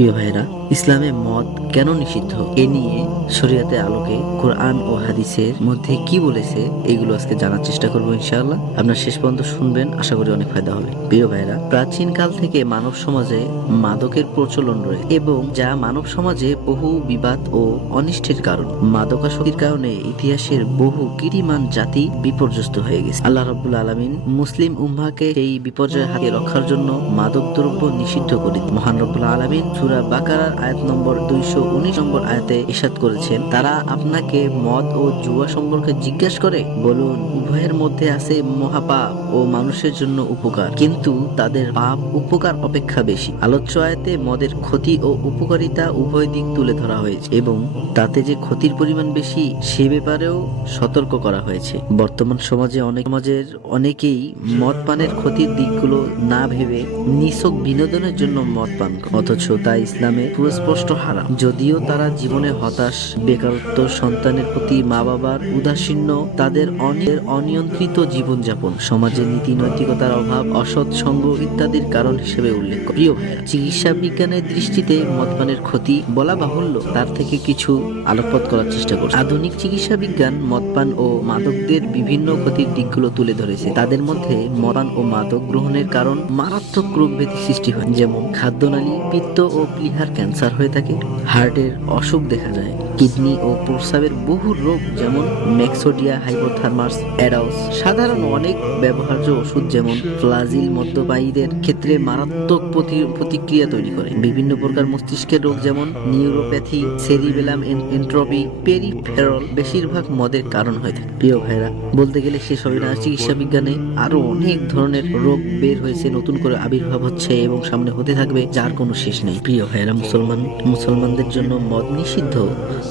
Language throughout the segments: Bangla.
প্রিয় ভাইরা ইসলামে মদ কেন নিষিদ্ধ? এ নিয়ে শরীয়তে আলোকে কোরআন ও হাদিসের মধ্যে কি বলেছে, এগুলো আজকে জানার চেষ্টা করব ইনশাআল্লাহ। আপনার শেষ পর্যন্ত শুনবেন, আশা করি অনেক ফায়দা হবে। প্রিয় ভাইরা প্রাচীন কাল থেকে মানব সমাজে মাদকের প্রচলন রয়েছে এবং যা মানব সমাজে বহু বিবাদ ও অনিষ্টের কারণ। মাদকাসক্তির কারণে ইতিহাসের বহু কীর্তিমান জাতি বিপর্যস্ত হয়ে গেছে। আল্লাহ রাব্বুল আলামিন মুসলিম উম্মাকে এই বিপর্যয় হাতে রক্ষার জন্য মাদক দ্রব্য নিষিদ্ধ করে মহান রব্বুল আলামিন সূরা বাকারার আয়াত নম্বর দুইশো উনিশ নম্বর আয়াতে ইরশাদ করেছেন, তারা আপনাকে মদ ও জুয়া সম্পর্কে জিজ্ঞেস করে? বলুন, উভয়ের মধ্যে আছে মহাপাপ ও মানুষের জন্য উপকার, কিন্তু তাদের পাপ উপকার অপেক্ষা বেশি। আলোচ্য আয়াতে মদের ক্ষতি ও উপকারিতা উভয় দিক তুলে ধরা হয়েছে এবং তাতে যে ক্ষতির পরিমাণ বেশি, সে ব্যাপারেও সতর্ক করা হয়েছে। বর্তমান সমাজে অনেক সমাজের অনেকেই মদ পানের ক্ষতির দিকগুলো না ভেবে নিছক বিনোদনের জন্য মদ পান। অথচ তা ইসলামে সুস্পষ্ট হারাম যদিও তারা জীবনে হতাশ, বেকারত্ব, সন্তানের প্রতি মা বাবার উদাসীন্য, তাদের অনিয়ের অনিয়ন্ত্রিত জীবনযাপন, সমাজে নীতি নৈতিকতার অভাব, অসৎ সঙ্গ ইত্যাদির কারণ হিসেবে উল্লেখ। প্রিয় চিকিৎসা বিজ্ঞানের দৃষ্টিতে মদপানের ক্ষতি বলা বাহুল্য, তার থেকে কিছু আলোকপাত করার চেষ্টা করছে আধুনিক চিকিৎসা বিজ্ঞান মদপান ও মাদকদের বিভিন্ন ক্ষতির দিকগুলো তুলে ধরেছে তাদের মধ্যে মদান ও মাদক গ্রহণের কারণ মারাত্মক রোগ ব্যাধি সৃষ্টি হয়, যেমন খাদ্যনালী, পিত্ত ও প্লিহার ক্যান্সার হয়ে থাকে হার্টের অসুখ দেখা যায়। কিডনি ও প্রস্রাবের বহু রোগ যেমন ম্যাক্সোডিয়া হাইপোথার্মাস, অ্যাডাউস। সাধারণ অনেক ব্যবহার্য ওষুধ যেমন ফ্লাজিল মদ্যপায়ীদের ক্ষেত্রে মারাত্মক প্রতি- প্রতিক্রিয়া তৈরি করে। বিভিন্ন প্রকার মস্তিষ্কের রোগ যেমন নিউরোপ্যাথি, সেরিবেলাম এন্ট্রপি, পেরিফেরল বেশিরভাগ মদের কারণ হয়ে থাকে। প্রিয় ভাইরা বলতে গেলে শেষ হবে না। চিকিৎসা বিজ্ঞানে আরও অনেক ধরনের রোগ বের হয়েছে, নতুন করে আবির্ভাব হচ্ছে এবং সামনে হতে থাকবে, যার কোনো শেষ নেই। প্রিয় ভাইরা মুসলমান মুসলমানদের জন্য মদ নিষিদ্ধ।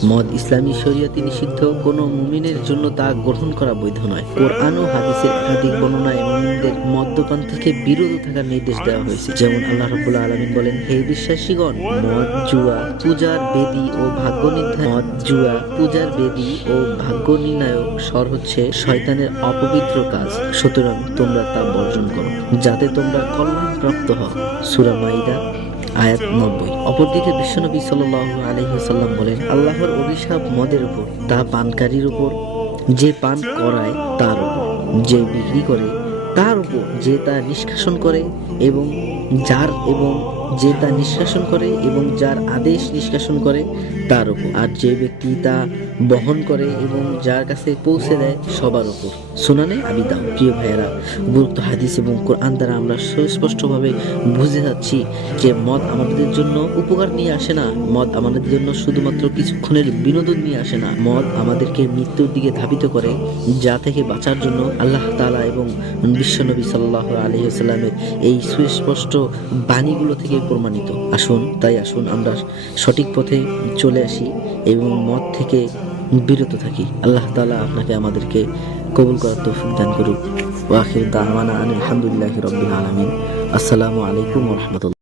মদ ইসলামী শরীয়তে নিষিদ্ধ, কোনো মুমিনের জন্য তা গ্রহণ করা বৈধ নয়। কোরআন ও হাদিসের একাধিক বর্ণনায় মুমিনদের মদ্যপান থেকে বিরত থাকার নির্দেশ দেওয়া হয়েছে। যেমন আল্লাহ রাব্বুল আলামিন বলেন, হে বিশ্বাসীগণ, মদ, জুয়া, পূজার বেদি ও ভাগ্য নির্ধারণ মদ, জুয়া, পূজার বেদি ও ভাগ্য নির্ণায়ক স্বর হচ্ছে শয়তানের অপবিত্র কাজ। সুতরাং তোমরা তা বর্জন করো, যাতে তোমরা কল্যাণ প্রাপ্ত হও। সূরা মাইদা আয়াত নব্বই। অপরদিকে বিশ্বনবী সাল্লাহ আলহিহাল্লাম বলেন, আল্লাহর অভিশাপ মদের উপর, তা পানকারীর উপর, যে পান করায় তার উপর, যে বিক্রি করে তার উপর, যে তা নিষ্কাশন করে এবং যার এবং যে তা নিষ্কাশন করে এবং যার আদেশ নিষ্কাশন করে তার উপর। আর যে ব্যক্তি তা বহন করে এবং যার কাছে পৌঁছে দেয় সবার উপর। শোনানে আমি দাও, প্রিয় ভাইয়েরা গুরুত্ব হাদিস এবং কোরআন দ্বারা আমরা সুস্পষ্টভাবে বুঝে যাচ্ছি যে মদ আমাদের জন্য উপকার নিয়ে আসে না। মদ আমাদের জন্য শুধুমাত্র কিছুক্ষণের বিনোদন নিয়ে আসে না। মদ আমাদেরকে মৃত্যুর দিকে ধাবিত করে, যা থেকে বাঁচার জন্য আল্লাহ তাআলা এবং বিশ্বনবী সাল্লাহ আলহিহাস্লামের এই সুস্পষ্ট বাণীগুলো থেকে প্রমাণিত। আসুন, তাই আসুন আমরা সঠিক পথে চলে আসি এবং মদ থেকে বিরত থাকি। আল্লাহ তালা আপনাকে আমাদেরকে কবুল করার তৌফিক দান করুক। ওয়াখির দাওয়ানা আনিল আলহামদুলিল্লাহ রবিন আলমিন। আসসালামু আলাইকুম রাহমাতুল্লাহ।